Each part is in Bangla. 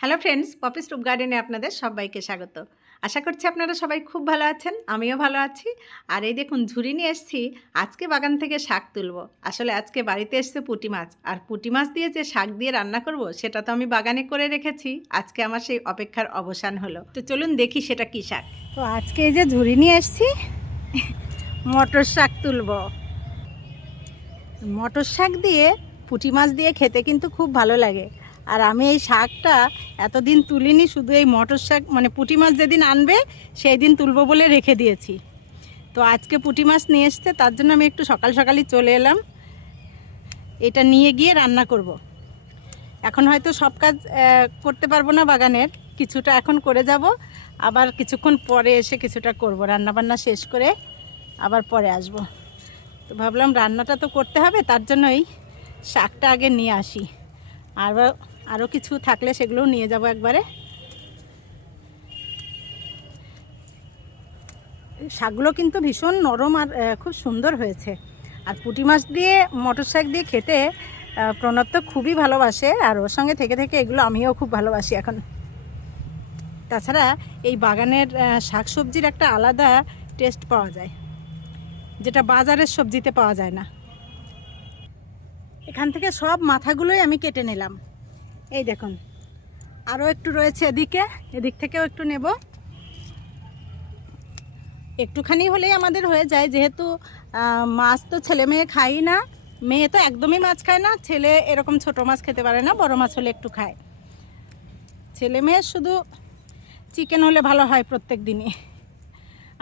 হ্যালো ফ্রেন্ডস পপি স্টুপ গার্ডেনে আপনাদের সবাইকে স্বাগত। আশা করছি আপনারা সবাই খুব ভালো আছেন, আমিও ভালো আছি। আর এই দেখুন, ঝুড়ি নিয়ে এসেছি, আজকে বাগান থেকে শাক তুলব। আসলে আজকে বাড়িতে এসছে পুঁটি মাছ। আর পুঁটি মাছ দিয়ে যে শাক দিয়ে রান্না করব, সেটা তো আমি বাগানে করে রেখেছি। আজকে আমার সেই অপেক্ষার অবসান হলো। তো চলুন দেখি সেটা কী শাক। তো আজকে এই যে ঝুড়ি নিয়ে এসেছি, মটর শাক তুলব। মটর শাক দিয়ে পুঁটি মাছ দিয়ে খেতে কিন্তু খুব ভালো লাগে। আর আমি এই শাকটা এতদিন তুলিনি, শুধু এই মটর শাক মানে পুঁটি মাছ যেদিন আনবে সেই দিন তুলবো বলে রেখে দিয়েছি। তো আজকে পুঁটি মাছ নিয়ে এসছে, তার জন্য আমি একটু সকাল সকালই চলে এলাম। এটা নিয়ে গিয়ে রান্না করব। এখন হয়তো সব কাজ করতে পারব না বাগানের, কিছুটা এখন করে যাব, আবার কিছুক্ষণ পরে এসে কিছুটা করব। রান্না বান্না শেষ করে আবার পরে আসব। তো ভাবলাম রান্নাটা তো করতে হবে, তার জন্যই শাকটা আগে নিয়ে আসি। আর আরও কিছু থাকলে সেগুলোও নিয়ে যাব একবারে। শাকগুলো কিন্তু ভীষণ নরম আর খুব সুন্দর হয়েছে। আর পুঁটি মাছ দিয়ে, মটর শাক দিয়ে খেতে প্রণব তো খুবই ভালোবাসে, আর ওর সঙ্গে থেকে থেকে এগুলো আমিও খুব ভালোবাসি এখন। তাছাড়া এই বাগানের শাক সবজির একটা আলাদা টেস্ট পাওয়া যায়, যেটা বাজারের সবজিতে পাওয়া যায় না। এখান থেকে সব মাথাগুলোই আমি কেটে নিলাম। এই দেখুন। আরও একটু রয়েছে এদিকে, এদিক থেকেও একটু নেব। একটুখানি হলেই আমাদের হয়ে যায়, যেহেতু মাছ তো ছেলে মেয়ে খাই না। মেয়ে তো একদমই মাছ খায় না, ছেলে এরকম ছোট মাছ খেতে পারে না, বড় মাছ হলে একটু খায়। ছেলে মেয়ে শুধু চিকেন হলে ভালো হয় প্রত্যেক দিনই।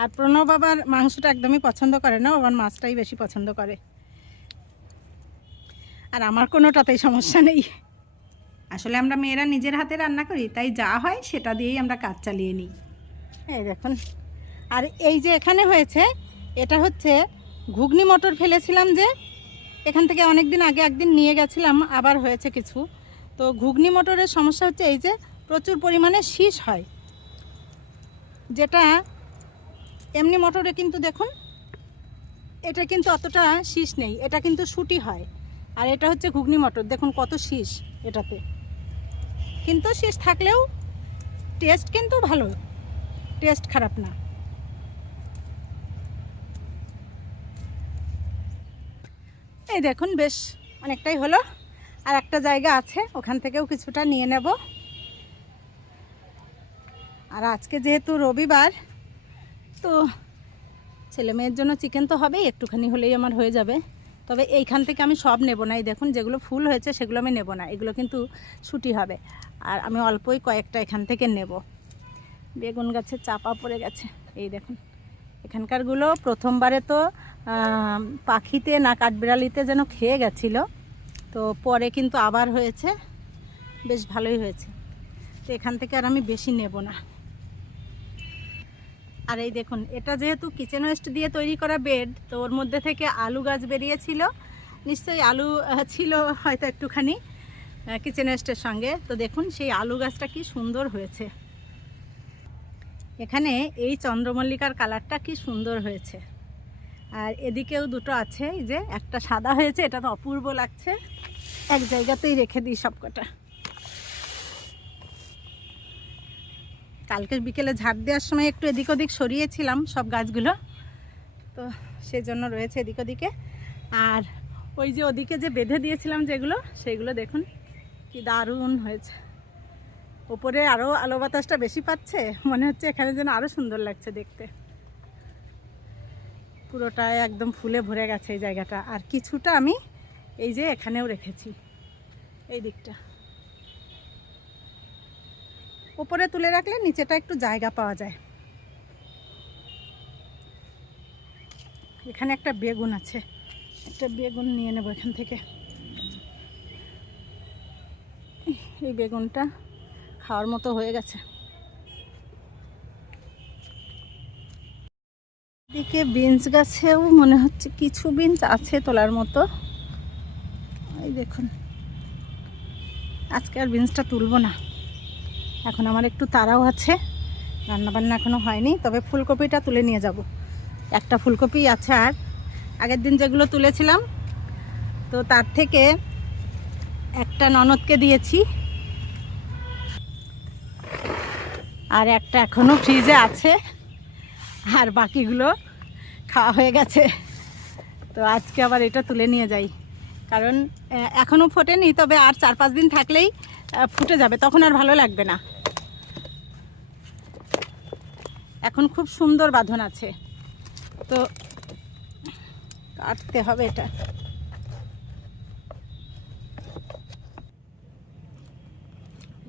আর প্রণব বাবার মাংসটা একদমই পছন্দ করে না বাবার মাছটাই বেশি পছন্দ করে। আর আমার কোনোটাতেই সমস্যা নেই। আসলে আমরা মেয়েরা নিজের হাতে রান্না করি, তাই যা হয় সেটা দিয়েই আমরা কাজ চালিয়ে নিই। এই দেখুন, আর এই যে এখানে হয়েছে, এটা হচ্ছে ঘুগনি মটর ফেলেছিলাম যে, এখান থেকে অনেক দিন আগে একদিন নিয়ে গেছিলাম, আবার হয়েছে কিছু। তো ঘুগনি মটরের সমস্যা হচ্ছে এই যে, প্রচুর পরিমাণে শীষ হয়। যেটা এমনি মটরে কিন্তু দেখুন, এটা কিন্তু অতটা শীষ নেই, এটা কিন্তু শুটি হয়। আর এটা হচ্ছে ঘুগনি মটর, দেখুন কত শীষ এটাতে। কিন্তু শীষ থাকলেও টেস্ট কিন্তু ভালো। টেস্ট খারাপ না। এই দেখুন বেশ অনেকটাই হলো। আর একটা জায়গা আছে, ওখান থেকেও কিছুটা নিয়ে নেব। আর আজকে যেহেতু রবিবার, তো ছেলে মেয়ের জন্য চিকেন তো হবেই, একটুখানি হলেই আমার হয়ে যাবে। তবে এইখান থেকে আমি সব নেব না। এই দেখুন যেগুলো ফুল হয়েছে সেগুলো আমি নেব না। এগুলো কিন্তু ছুটি হবে। আর আমি অল্পই কয়েকটা এখান থেকে নেব। বেগুন গাছে চাপা পড়ে গেছে। এই দেখুন, এখানকারগুলো প্রথমবারে তো পাখিতে না কাঠবিড়ালিতে যেন খেয়ে গেছিল, তো পরে কিন্তু আবার হয়েছে। বেশ ভালোই হয়েছে। তো এখান থেকে আর আমি বেশি নেব না। আর এই দেখুন, এটা যেহেতু কিচেন ওয়েস্ট দিয়ে তৈরি করা বেড তো ওর মধ্যে থেকে আলু গাছ বেরিয়েছিল। নিশ্চয়ই আলু ছিল হয়তো একটুখানি। কিচেন ওয়েস্টের সঙ্গে। তো দেখুন, সেই আলু গাছটা কি সুন্দর হয়েছে। এখানে এই চন্দ্রমল্লিকার কালারটা কি সুন্দর হয়েছে। আর এদিকেও দুটো আছে, এই যে একটা সাদা হয়েছে, এটা তো অপূর্ব লাগছে। এক জায়গাতেই রেখে দিই সবকটা। কালকে বিকেলে ঝাড় দেওয়ার সময় একটু এদিক ওদিক সরিয়েছিলাম সব গাছগুলো। তো সেই জন্য রয়েছে এদিক ওদিকে। আর ওই যে ওদিকে যে বেঁধে দিয়েছিলাম যেগুলো, সেগুলো দেখুন। কি দারুণ হয়েছে। ওপরে আরও আলো বাতাসটা বেশি পাচ্ছে, মনে হচ্ছে এখানে যেন আরও সুন্দর লাগছে দেখতে। পুরোটাই একদম ফুলে ভরে গেছে এই জায়গাটা। আর কিছুটা আমি এই যে এখানেও রেখেছি, এই দিকটা। ওপরে তুলে রাখলে নিচেটা একটু জায়গা পাওয়া যায়। এখানে একটা বেগুন আছে, একটা বেগুন নিয়ে নেব এখান থেকে। এই বেগুনটা খাওয়ার মতো হয়ে গেছে। এদিকে বিনস গাছেও মনে হচ্ছে কিছু বিনস আছে তোলার মতো। এই দেখুন, আজকে আর বিনসটা তুলবো না। এখন আমার একটু তাড়াও আছে, রান্নাবান্না এখনও হয়নি, তবে ফুলকপিটা তুলে নিয়ে যাব। একটা ফুলকপি আছে আর আগের দিন যেগুলো তুলেছিলাম, তো তার থেকে একটা ননদকে দিয়েছি। আর একটা এখনও ফ্রিজে আছে। আর বাকিগুলো খাওয়া হয়ে গেছে। তো আজকে আবার এটা তুলে নিয়ে যাই। কারণ এখনও ফোটেনি, তবে আর চার পাঁচ দিন থাকলেই ফুটে যাবে, তখন আর ভালো লাগবে না। এখন খুব সুন্দর বাঁধন আছে। তো কাটতে হবে এটা।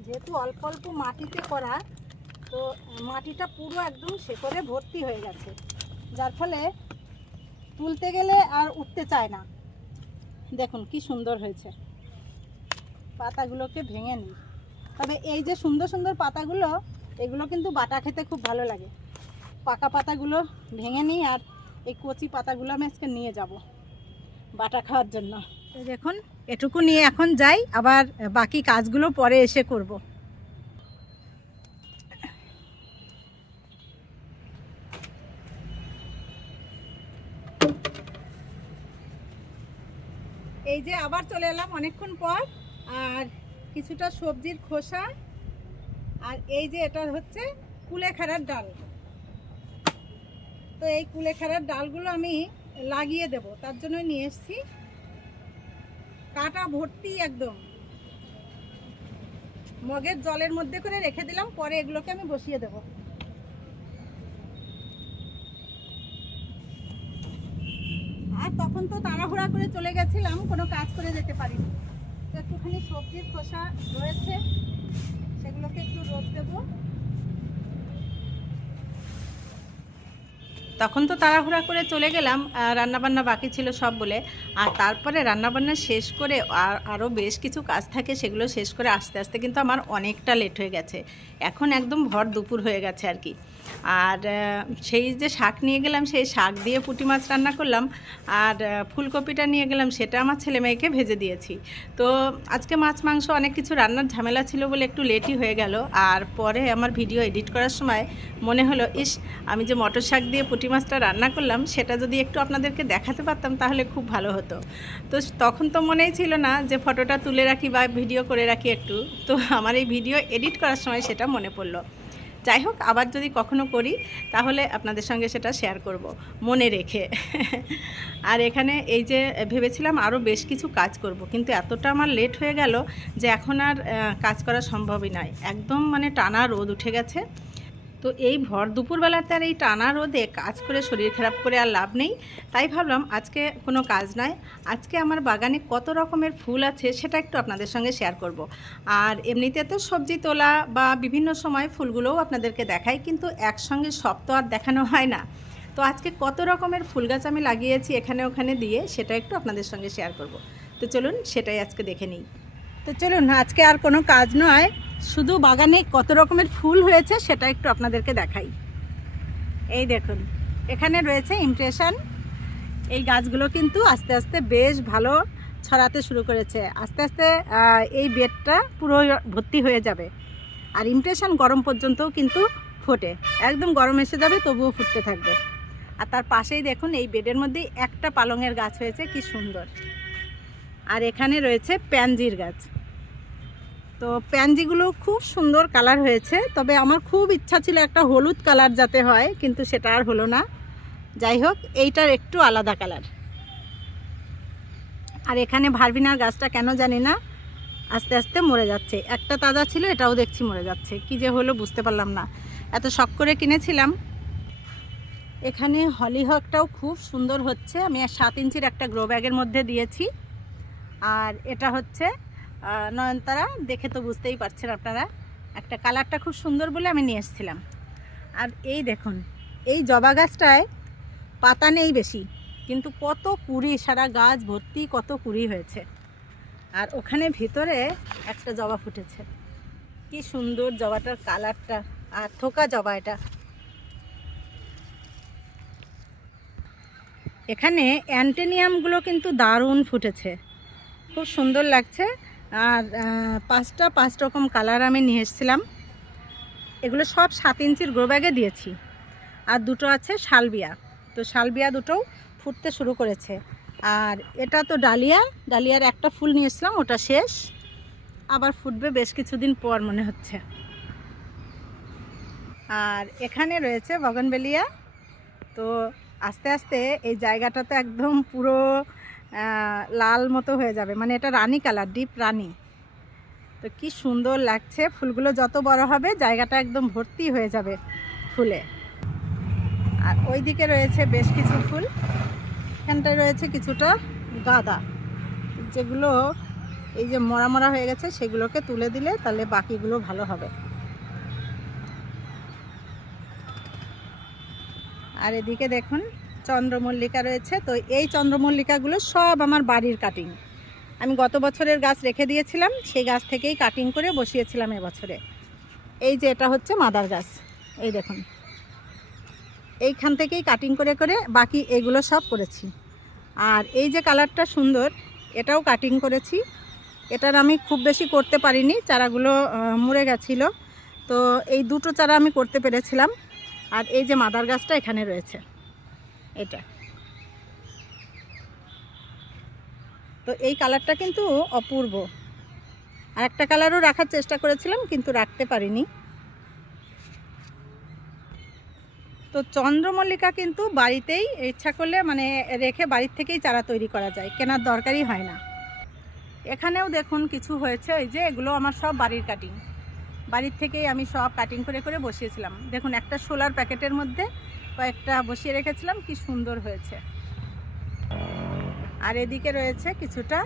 যেহেতু অল্প অল্প মাটিতে করা, তো মাটিটা পুরো একদম শেকড়ে ভর্তি হয়ে গেছে। যার ফলে তুলতে গেলে আর উঠতে চায় না। দেখুন কি সুন্দর হয়েছে। পাতাগুলোকে ভেঙে নিই তবে এই যে সুন্দর সুন্দর পাতাগুলো, এগুলো কিন্তু বাটা খেতে খুব ভালো লাগে। পাকা পাতাগুলো ভেঙে নিই আর এই কচি পাতাগুলো আমি আজকে নিয়ে যাব বাটা খাওয়ার জন্য। দেখুন এটুকু নিয়ে এখন যাই, আবার বাকি কাজগুলো পরে এসে করব। এই যে আবার চলে এলাম অনেকক্ষণ পর, আর কিছুটা সবজির খোসা, আর এই যে এটা হচ্ছে কুলেখাড়ার ডাল। তো এই কুলেখাড়ার ডালগুলো আমি লাগিয়ে দেব, তার জন্য নিয়ে এসেছি। কাটা ভর্তি একদম। মগের জলের মধ্যে করে রেখে দিলাম, পরে এগুলোকে আমি বসিয়ে দেব। আর তখন তো তাড়াহুড়া করে চলে গেছিলাম, কোনো কাজ করে যেতে পারিনি। তো একটুখানি সবজির খোসা রয়েছে, সেগুলোকে একটু রোদ দেবো। তখন তো তাড়াহুড়া করে চলে গেলাম রান্নাবান্না বাকি ছিল সব বলে। আর তারপরে রান্নাবান্না শেষ করে আর আরও বেশ কিছু কাজ থাকে সেগুলো শেষ করে আস্তে আস্তে কিন্তু আমার অনেকটা লেট হয়ে গেছে। এখন একদম ভর দুপুর হয়ে গেছে আর কি। আর সেই যে শাক নিয়ে গেলাম, সেই শাক দিয়ে পুঁটি মাছ রান্না করলাম, আর ফুলকপিটা নিয়ে গেলাম, সেটা আমার ছেলে মেয়েকে ভেজে দিয়েছি। তো আজকে মাছ, মাংস অনেক কিছু রান্নার ঝামেলা ছিল বলে একটু লেটই হয়ে গেল, আর পরে আমার ভিডিও এডিট করার সময় মনে হলো, ইস, আমি যে মটর শাক দিয়ে পুঁটি মাছটা রান্না করলাম, সেটা যদি একটু আপনাদেরকে দেখাতে পারতাম, তাহলে খুব ভালো হতো। তো তখন তো মনেই ছিল না যে ফটোটা তুলে রাখি বা ভিডিও করে রাখি একটু, তো আমার এই ভিডিও এডিট করার সময় সেটা মনে পড়ল। যাই হোক, আবার যদি কখনো করি, তাহলে আপনাদের সঙ্গে সেটা শেয়ার করব, মনে রেখে। আর এখানে এই যে ভেবেছিলাম আরও বেশ কিছু কাজ করব, কিন্তু এতটা আমার লেট হয়ে গেল যে এখন আর কাজ করা সম্ভবই নয় একদম মানে টানা রোদ উঠে গেছে। তো এই ভর দুপুরবেলাতে আর এই টানা রোদে কাজ করে শরীর খারাপ করে আর লাভ নেই। তাই ভাবলাম আজকে কোনো কাজ নয় আজকে আমার বাগানে কত রকমের ফুল আছে সেটা একটু আপনাদের সঙ্গে শেয়ার করব। আর এমনিতে তো সবজি তোলা বা বিভিন্ন সময় ফুলগুলোও আপনাদেরকে দেখাই, কিন্তু একসঙ্গে সব তো আর দেখানো হয় না। তো আজকে কত রকমের ফুল গাছ আমি লাগিয়েছি এখানে ওখানে দিয়ে সেটা একটু আপনাদের সঙ্গে শেয়ার করব। তো চলুন সেটাই আজকে দেখে নিই। তো চলুন, আজকে আর কোনো কাজ নয়। শুধু বাগানে কত রকমের ফুল হয়েছে সেটা একটু আপনাদেরকে দেখাই। এই দেখুন, এখানে রয়েছে ইমপ্রেশন। এই গাছগুলো কিন্তু আস্তে আস্তে বেশ ভালো ছড়াতে শুরু করেছে। আস্তে আস্তে এই বেডটা পুরো ভর্তি হয়ে যাবে। আর ইমপ্রেশন গরম পর্যন্তও কিন্তু ফোটে। একদম গরম এসে যাবে, তবুও ফুটতে থাকবে। আর তার পাশেই দেখুন, এই বেডের মধ্যেই একটা পালংয়ের গাছ হয়েছে, কি সুন্দর। আর এখানে রয়েছে প্যানজির গাছ। তো প্যানজিগুলো খুব সুন্দর কালার হয়েছে, তবে আমার খুব ইচ্ছা ছিল একটা হলুদ কালার যাতে হয়, কিন্তু সেটা আর হলো না। যাই হোক, এইটার একটু আলাদা কালার। আর এখানে ভারবিনার গাছটা কেন জানি না, আস্তে আস্তে মরে যাচ্ছে। একটা তাজা ছিল, এটাও দেখছি মরে যাচ্ছে। কি যে হলো বুঝতে পারলাম না। এত শখ করে কিনেছিলাম। এখানে হলিহকটাও খুব সুন্দর হচ্ছে। আমি সাত ইঞ্চির একটা গ্রো ব্যাগের মধ্যে দিয়েছি। আর এটা হচ্ছে নয়নতারা, দেখে তো বুঝতেই পারছেন আপনারা। একটা কালারটা খুব সুন্দর বলে আমি নিয়ে এসেছিলাম। আর এই দেখুন, এই জবা গাছটায় পাতা নেই বেশি, কিন্তু কত কুড়ি, সারা গাছ ভর্তি কত কুড়ি হয়েছে। আর ওখানে ভিতরে একটা জবা ফুটেছে। কি সুন্দর জবাটার কালারটা, আর থোকা জবা এটা। এখানে অ্যান্টেনিয়ামগুলো কিন্তু দারুণ ফুটেছে। খুব সুন্দর লাগছে। আর পাঁচটা, পাঁচ রকম কালার আমি নিয়ে এসেছিলাম। এগুলো সব সাত ইঞ্চির গ্রো ব্যাগে দিয়েছি। আর দুটো আছে শালবিয়া। তো শালবিয়া দুটোও ফুটতে শুরু করেছে। আর এটা তো ডালিয়া। ডালিয়ার একটা ফুল নিয়ে এসেছিলাম, ওটা শেষ। আবার ফুটবে বেশ কিছুদিন পর মনে হচ্ছে। আর এখানে রয়েছে বগনবেলিয়া। তো আস্তে আস্তে এই জায়গাটা তো একদম পুরো লাল মতো হয়ে যাবে। মানে এটা রানী কালার, ডিপ রানী। তো কি সুন্দর লাগছে। ফুলগুলো যত বড় হবে, জায়গাটা একদম ভর্তি হয়ে যাবে ফুলে। আর ওই দিকে রয়েছে বেশ কিছু ফুল। এখানটায় রয়েছে কিছুটা গাঁদা। যেগুলো এই যে মরা মরা হয়ে গেছে, সেগুলোকে তুলে দিলে তাহলে বাকিগুলো ভালো হবে। আর এদিকে দেখুন চন্দ্রমল্লিকা রয়েছে। তো এই চন্দ্রমল্লিকাগুলো সব আমার বাড়ির কাটিং আমি গত বছরের গাছ রেখে দিয়েছিলাম, সেই গাছ থেকেই কাটিং করে বসিয়েছিলাম এবছরে। এই যে এটা হচ্ছে মাদার গাছ, এই দেখুন। এইখান থেকেই কাটিং করে করে বাকি এগুলো সব করেছি। আর এই যে কালারটা সুন্দর, এটাও কাটিং করেছি। এটার আমি খুব বেশি করতে পারিনি, চারাগুলো মরে গেছিল। তো এই দুটো চারা আমি করতে পেরেছিলাম। আর এই যে মাদার গাছটা এখানে রয়েছে। এটা। তো এই কালারটা কিন্তু অপূর্ব। আর একটা কালারও রাখার চেষ্টা করেছিলাম, কিন্তু রাখতে পারিনি। তো চন্দ্রমল্লিকা কিন্তু বাড়িতেই ইচ্ছা করলে মানে রেখে বাড়ির থেকেই চারা তৈরি করা যায়, কেনার দরকারই হয় না। এখানেও দেখুন কিছু হয়েছে ওই যে এগুলো আমার সব বাড়ির কাটিং বাড়ির থেকেই আমি সব কাটিং করে করে বসিয়েছিলাম। দেখুন একটা সোলার প্যাকেটের মধ্যে কয়েকটা বসিয়ে রেখেছিলাম, কি সুন্দর হয়েছে। আর এদিকে রয়েছে কিছুটা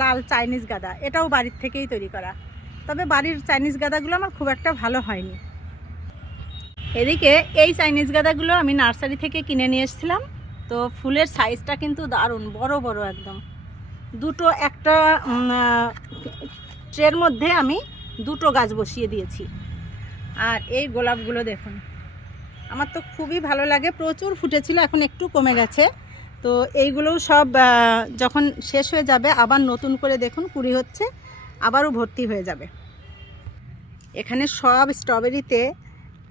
লাল চাইনিজ গাদা, এটাও বাড়ির থেকেই তৈরি করা। তবে বাড়ির চাইনিজ গাদাগুলো আমার খুব একটা ভালো হয়নি। এদিকে এই চাইনিজ গাদাগুলো আমি নার্সারি থেকে কিনে নিয়ে এসেছিলাম। তো ফুলের সাইজটা কিন্তু দারুণ, বড় বড় একদম। দুটো একটা ট্রের মধ্যে আমি দুটো গাছ বসিয়ে দিয়েছি। আর এই গোলাপগুলো দেখুন। আমার তো খুবই ভালো লাগে। প্রচুর ফুটেছিল, এখন একটু কমে গেছে। তো এইগুলোও সব যখন শেষ হয়ে যাবে, আবার নতুন করে দেখুন, কুড়ি হচ্ছে, আবারও ভর্তি হয়ে যাবে। এখানে সব স্ট্রবেরিতে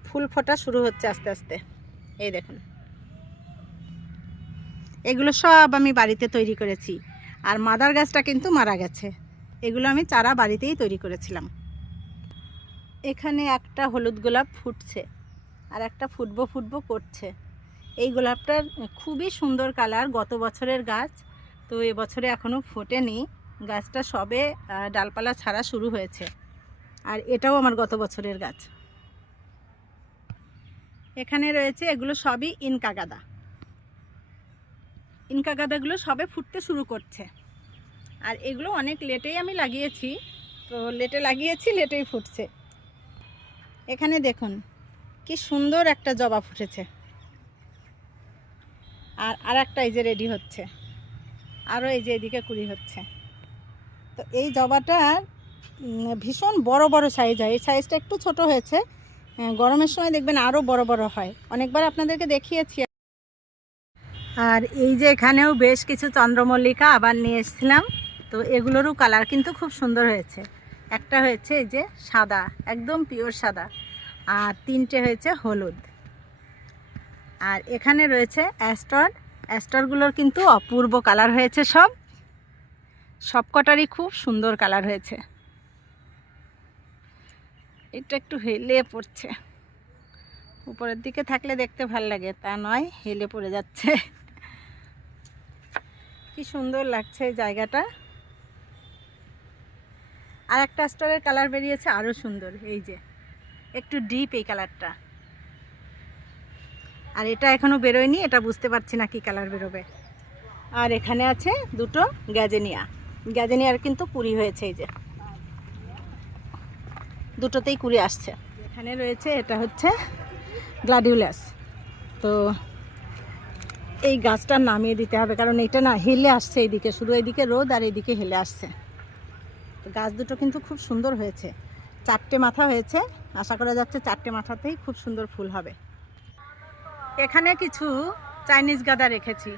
ফুল ফোটা শুরু হচ্ছে আস্তে আস্তে। এই দেখুন। এগুলো সব আমি বাড়িতে তৈরি করেছি। আর মাদার গাছটা কিন্তু মারা গেছে। এগুলো আমি চারা বাড়িতেই তৈরি করেছিলাম। এখানে একটা হলুদ গোলাপ ফুটছে। আর একটা ফুটবো ফুটবো করছে। এই গোলাপটার খুবই সুন্দর কালার, গত বছরের গাছ। তো এবছরে এখনও ফোটেনি। গাছটা সবে ডালপালা ছাড়া শুরু হয়েছে। আর এটাও আমার গত বছরের গাছ। এখানে রয়েছে, এগুলো সবই ইনকা গাদা। ইনকা গাদাগুলো সবে ফুটতে শুরু করছে। আর এগুলো অনেক লেটেই আমি লাগিয়েছি। তো লেটে লাগিয়েছি, লেটেই ফুটছে। এখানে দেখুন কি সুন্দর একটা জবা ফুটেছে। আর আর একটা এই যে রেডি হচ্ছে। আরও এই যে এদিকে কুড়ি হচ্ছে। তো এই জবাটার ভীষণ বড় বড় সাইজ হয়। এই সাইজটা একটু ছোট হয়েছে। গরমের সময় দেখবেন আরও বড় বড় হয়। অনেকবার আপনাদেরকে দেখিয়েছি। আর এই যে এখানেও বেশ কিছু চন্দ্রমল্লিকা আবার নিয়ে এসেছিলাম। তো এগুলোরও কালার কিন্তু খুব সুন্দর হয়েছে। একটা হয়েছে এই যে সাদা, একদম পিওর সাদা। আর তিনটে হয়েছে হলুদ। আর এখানে রয়েছে অ্যাস্টর অ্যাস্টরগুলোর কিন্তু অপূর্ব কালার হয়েছে সব। সবকটারই খুব সুন্দর কালার হয়েছে। এটা একটু হেলে পড়ছে। উপরের দিকে থাকলে দেখতে ভালো লাগে, তা নয়, হেলে পড়ে যাচ্ছে। কি সুন্দর লাগছে এই জায়গাটা। আর একটা স্টারের কালার বেরিয়েছে আরও সুন্দর, এই যে। একটু ডিপ এই কালারটা আর এটা এখনও বেরোয়নি, এটা বুঝতে পারছি না কি কালার বেরোবে। আর এখানে আছে দুটো গ্যাজেনিয়া গ্যাজেনিয়ার কিন্তু কুড়ি হয়েছে এই যে। দুটোতেই কুড়ি আসছে। এখানে রয়েছে, এটা হচ্ছে গ্লাডিউলাস তো এই গাছটা নামিয়ে দিতে হবে, কারণ এটা না হেলে আসছে এইদিকে, শুধু এইদিকে রোদ আর এইদিকে হেলে আসছে। তো গাছ দুটো কিন্তু খুব সুন্দর হয়েছে। চারটে মাথা হয়েছে আশা করা যাচ্ছে চারটে মাথাতেই খুব সুন্দর ফুল হবে। এখানে কিছু চাইনিজ গাদা রেখেছি।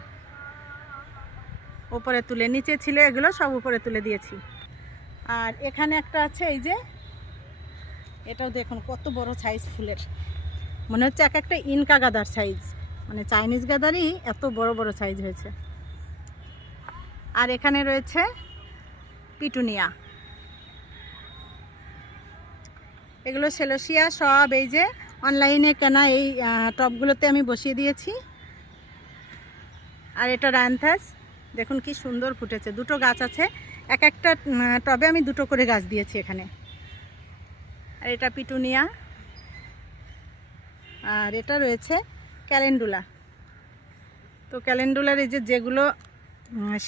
উপরে তুলে নিচে ছিল এগুলো, সব উপরে তুলে দিয়েছি। আর এখানে একটা আছে এই যে, এটাও দেখুন কত বড় সাইজ ফুলের। মনে হচ্ছে এক একটা ইনকা গাদার সাইজ মানে চাইনিজ গাদারই এত বড় বড় সাইজ হয়েছে। আর এখানে রয়েছে পিটুনিয়া। এগুলো সেলোসিয়া সব এই যে অনলাইনে কেনা এই আহ, টবগুলোতে আমি বসিয়ে দিয়েছি। আর এটা রায়ন্থাস দেখুন কি সুন্দর ফুটেছে। দুটো গাছ আছে। এক একটা টবে আমি দুটো করে গাছ দিয়েছি এখানে। আর এটা পিটুনিয়া। আর এটা রয়েছে ক্যালেন্ডুলা। তো ক্যালেন্ডুলার এই যে যেগুলো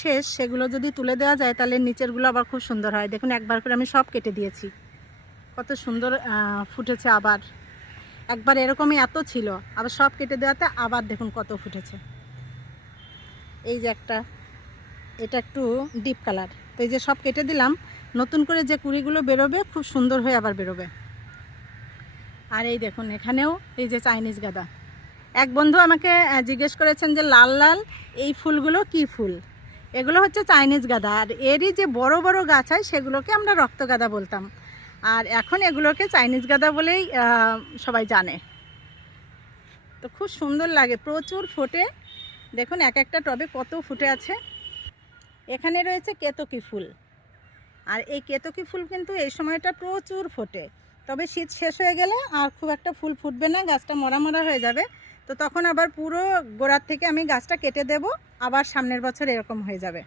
শেষ সেগুলো যদি তুলে দেওয়া যায় তাহলে নিচেরগুলো আবার খুব সুন্দর হয়। দেখুন একবার করে আমি সব কেটে দিয়েছি। কত সুন্দর ফুটেছে আবার। একবার এরকমই এত ছিল, আবার সব কেটে দেওয়াতে আবার দেখুন কত ফুটেছে। এই যে একটা, এটা একটু ডিপ কালার। তো এই যে সব কেটে দিলাম, নতুন করে যে কুড়িগুলো বেরোবে, খুব সুন্দর হয়ে আবার বেরোবে। আর এই দেখুন, এখানেও এই যে চাইনিজ গাঁদা। এক বন্ধু আমাকে জিজ্ঞেস করেছেন যে, লাল লাল, এই ফুলগুলো কি ফুল? এগুলো হচ্ছে চাইনিজ গাঁদা। আর এরই যে বড় বড় গাছ হয়, সেগুলোকে আমরা রক্ত গাঁদা বলতাম। আর এখন এগুলোকে চাইনিজ গাঁদা বলেই সবাই জানে। তো খুব সুন্দর লাগে, প্রচুর ফোটে। দেখুন, এক একটা টবে কত ফুটে আছে। এখানে রয়েছে কেতকি ফুল। আর এই কেতকী ফুল কিন্তু এই সময়টা প্রচুর ফোটে। তবে শীত শেষ হয়ে গেলে আর খুব একটা ফুল ফুটবে না, গাছটা মরা মরা হয়ে যাবে। তো তখন আবার পুরো গোড়ার থেকে আমি গাছটা কেটে দেব, আবার সামনের বছর এরকম হয়ে যাবে।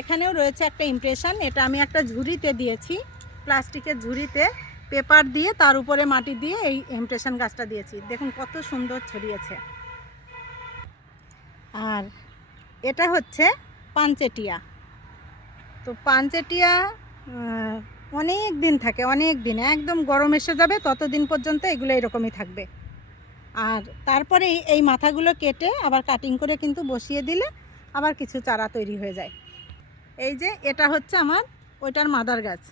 এখানেও রয়েছে একটা ইমপ্রেশন এটা আমি একটা ঝুড়িতে দিয়েছি। প্লাস্টিকের ঝুড়িতে পেপার দিয়ে তার উপরে মাটি দিয়ে এই ইমপ্রেশন গাছটা দিয়েছি। দেখুন কত সুন্দর ছড়িয়েছে। আর এটা হচ্ছে পাঞ্চেটিয়া তো পাঞ্চেটিয়া অনেক দিন থাকে, অনেক দিন, একদম গরম এসে যাবে, ততদিন পর্যন্ত এগুলো এরকমই থাকবে। আর তারপরে এই মাথাগুলো কেটে আবার কাটিং করে কিন্তু বসিয়ে দিলে আবার কিছু চারা তৈরি হয়ে যায়। এই যে এটা হচ্ছে আমার, ওইটার মাদার গাছ।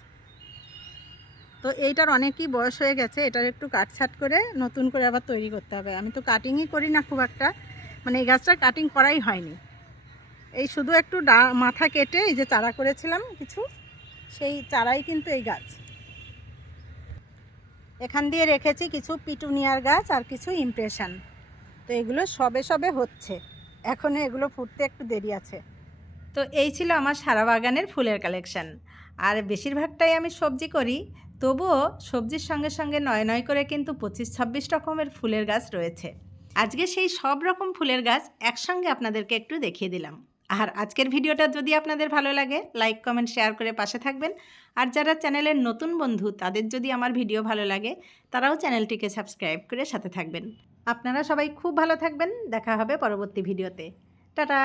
তো এইটার অনেকই বয়স হয়ে গেছে, এটার একটু কাটছাট করে নতুন করে আবার তৈরি করতে হবে। আমি তো কাটিংই করি না খুব একটা মানে এই গাছটা কাটিং করাই হয়নি। এই শুধু একটু মাথা কেটে এই যে চারা করেছিলাম কিছু, সেই চারাই কিন্তু এই গাছ। এখান দিয়ে রেখেছি কিছু পিটুনিয়ার গাছ আর কিছু ইমপ্রেশন তো এগুলো সবে সবে হচ্ছে এখনও এগুলো ফুটতে একটু দেরি আছে। তো এই ছিল আমার সারা বাগানের ফুলের কালেকশন আর বেশিরভাগটাই আমি সবজি করি তবুও সবজির সঙ্গে সঙ্গে নয় নয় করে কিন্তু পঁচিশ ছাব্বিশ রকমের ফুলের গাছ রয়েছে। আজকে সেই সব রকম ফুলের গাছ একসঙ্গে আপনাদেরকে একটু দেখিয়ে দিলাম। আর আজকের ভিডিওটা যদি আপনাদের ভালো লাগে, লাইক, কমেন্ট, শেয়ার করে পাশে থাকবেন। আর যারা চ্যানেলের নতুন বন্ধু, তাদের যদি আমার ভিডিও ভালো লাগে, তারাও চ্যানেলটিকে সাবস্ক্রাইব করে সাথে থাকবেন। আপনারা সবাই খুব ভালো থাকবেন। দেখা হবে পরবর্তী ভিডিওতে। টাটা!